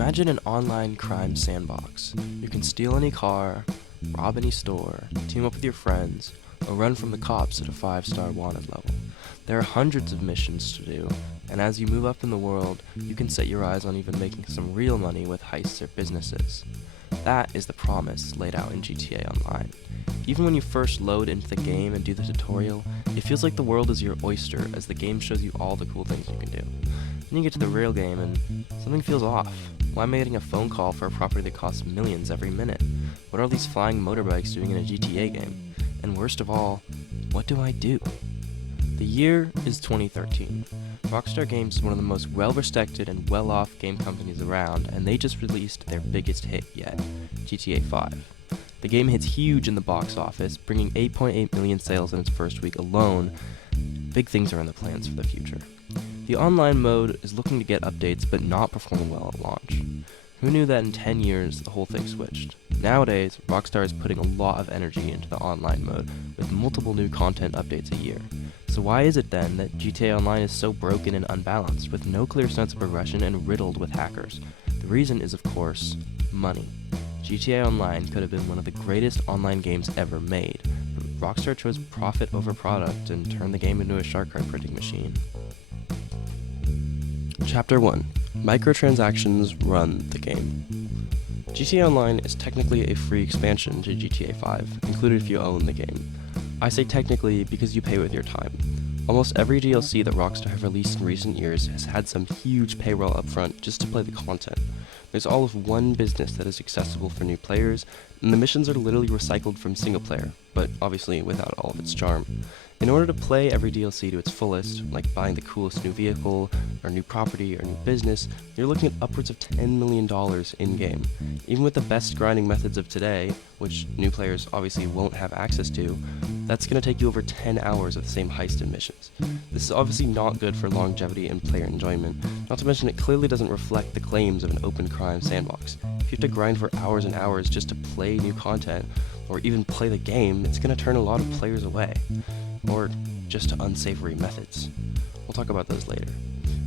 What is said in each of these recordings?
Imagine an online crime sandbox. You can steal any car, rob any store, team up with your friends, or run from the cops at a 5-star wanted level. There are hundreds of missions to do, and as you move up in the world, you can set your eyes on even making some real money with heists or businesses. That is the promise laid out in GTA Online. Even when you first load into the game and do the tutorial, it feels like the world is your oyster as the game shows you all the cool things you can do. Then you get to the real game and something feels off. Why am I getting a phone call for a property that costs millions every minute? What are all these flying motorbikes doing in a GTA game? And worst of all, what do I do? The year is 2013. Rockstar Games is one of the most well-respected and well-off game companies around, and they just released their biggest hit yet, GTA 5. The game hits huge in the box office, bringing 8.8 million sales in its first week alone. Big things are in the plans for the future. The online mode is looking to get updates but not performing well at launch. Who knew that in 10 years the whole thing switched? Nowadays, Rockstar is putting a lot of energy into the online mode with multiple new content updates a year. So why is it then that GTA Online is so broken and unbalanced, with no clear sense of progression and riddled with hackers? The reason is, of course, money. GTA Online could have been one of the greatest online games ever made, but Rockstar chose profit over product and turned the game into a shark card printing machine. Chapter 1. Microtransactions run the game. GTA Online is technically a free expansion to GTA 5, included if you own the game. I say technically because you pay with your time. Almost every DLC that Rockstar have released in recent years has had some huge payroll upfront just to play the content. There's all of one business that is accessible for new players, and the missions are literally recycled from single player, but obviously without all of its charm. In order to play every DLC to its fullest, like buying the coolest new vehicle, or new property, or new business, you're looking at upwards of $10 million in-game. Even with the best grinding methods of today, which new players obviously won't have access to, that's going to take you over 10 hours of the same heist and missions. This is obviously not good for longevity and player enjoyment, not to mention it clearly doesn't reflect the claims of an open crime sandbox. If you have to grind for hours and hours just to play new content, or even play the game, it's going to turn a lot of players away. Or just to unsavory methods. We'll talk about those later.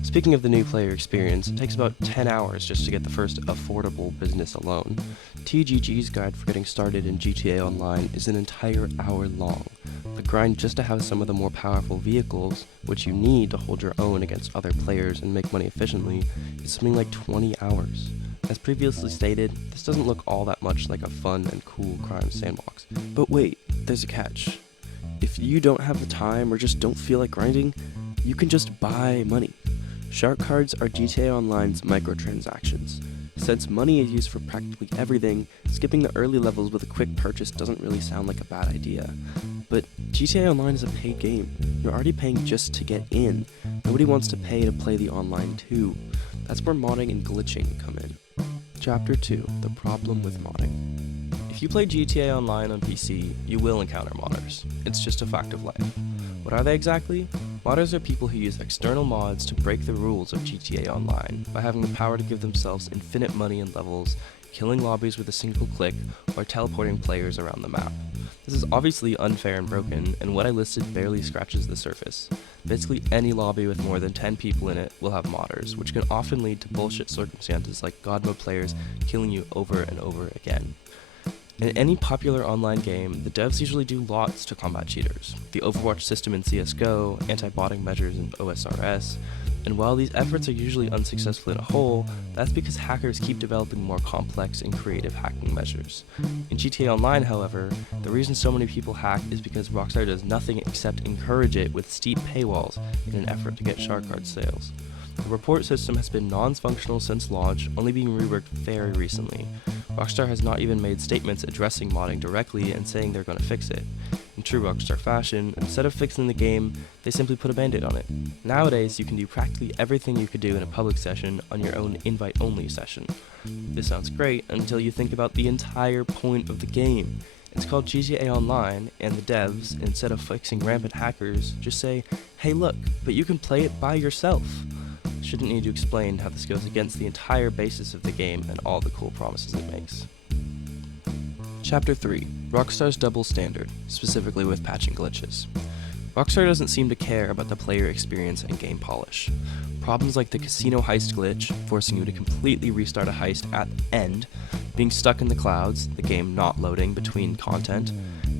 Speaking of the new player experience, it takes about 10 hours just to get the first affordable business alone. TGG's guide for getting started in GTA Online is an entire hour long. The grind just to have some of the more powerful vehicles, which you need to hold your own against other players and make money efficiently, is something like 20 hours. As previously stated, this doesn't look all that much like a fun and cool crime sandbox. But wait, there's a catch. If you don't have the time or just don't feel like grinding, you can just buy money. Shark cards are GTA Online's microtransactions. Since money is used for practically everything, skipping the early levels with a quick purchase doesn't really sound like a bad idea. But GTA Online is a paid game. You're already paying just to get in. Nobody wants to pay to play the online too. That's where modding and glitching come in. Chapter 2. The problem with modding. If you play GTA Online on PC, you will encounter modders. It's just a fact of life. What are they exactly? Modders are people who use external mods to break the rules of GTA Online by having the power to give themselves infinite money and levels, killing lobbies with a single click, or teleporting players around the map. This is obviously unfair and broken, and what I listed barely scratches the surface. Basically any lobby with more than 10 people in it will have modders, which can often lead to bullshit circumstances like God mode players killing you over and over again. In any popular online game, the devs usually do lots to combat cheaters. The Overwatch system in CSGO, anti-botting measures in OSRS, and while these efforts are usually unsuccessful in a whole, that's because hackers keep developing more complex and creative hacking measures. In GTA Online, however, the reason so many people hack is because Rockstar does nothing except encourage it with steep paywalls in an effort to get shark card sales. The report system has been non-functional since launch, only being reworked very recently. Rockstar has not even made statements addressing modding directly and saying they're going to fix it. In true Rockstar fashion, instead of fixing the game, they simply put a band-aid on it. Nowadays, you can do practically everything you could do in a public session on your own invite-only session. This sounds great until you think about the entire point of the game. It's called GTA Online, and the devs, instead of fixing rampant hackers, just say, hey look, but you can play it by yourself. Shouldn't need to explain how this goes against the entire basis of the game and all the cool promises it makes. Chapter 3. Rockstar's double standard, specifically with patching glitches. Rockstar doesn't seem to care about the player experience and game polish. Problems like the casino heist glitch, forcing you to completely restart a heist at the end, being stuck in the clouds, the game not loading between content,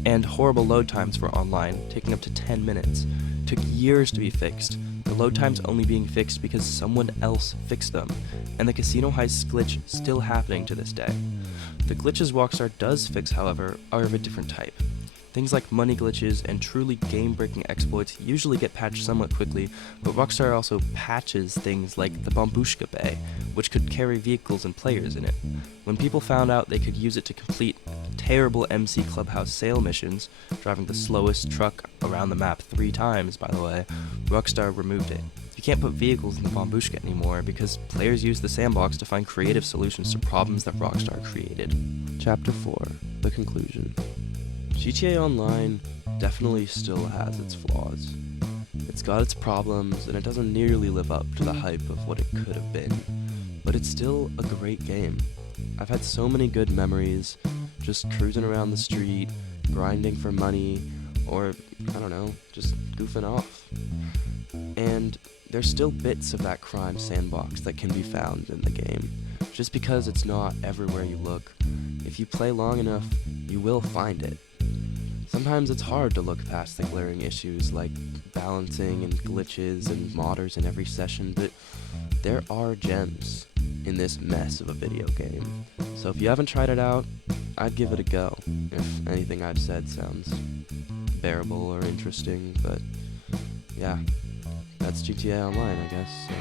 and horrible load times for online, taking up to 10 minutes, took years to be fixed, the load times only being fixed because someone else fixed them, and the casino heist glitch still happening to this day. The glitches Rockstar does fix, however, are of a different type. Things like money glitches and truly game-breaking exploits usually get patched somewhat quickly, but Rockstar also patches things like the Bombushka Bay, which could carry vehicles and players in it. When people found out they could use it to complete terrible MC Clubhouse sale missions, driving the slowest truck around the map 3 times, by the way, Rockstar removed it. You can't put vehicles in the Bombushka anymore because players use the sandbox to find creative solutions to problems that Rockstar created. Chapter 4: The Conclusion. GTA Online definitely still has its flaws. It's got its problems, and it doesn't nearly live up to the hype of what it could have been. But it's still a great game. I've had so many good memories, just cruising around the street, grinding for money, or, I don't know, just goofing off. And there's still bits of that crime sandbox that can be found in the game. Just because it's not everywhere you look, if you play long enough, you will find it. Sometimes it's hard to look past the glaring issues like balancing and glitches and modders in every session, but there are gems in this mess of a video game. So if you haven't tried it out, I'd give it a go, if anything I've said sounds bearable or interesting, but yeah, that's GTA Online, I guess, so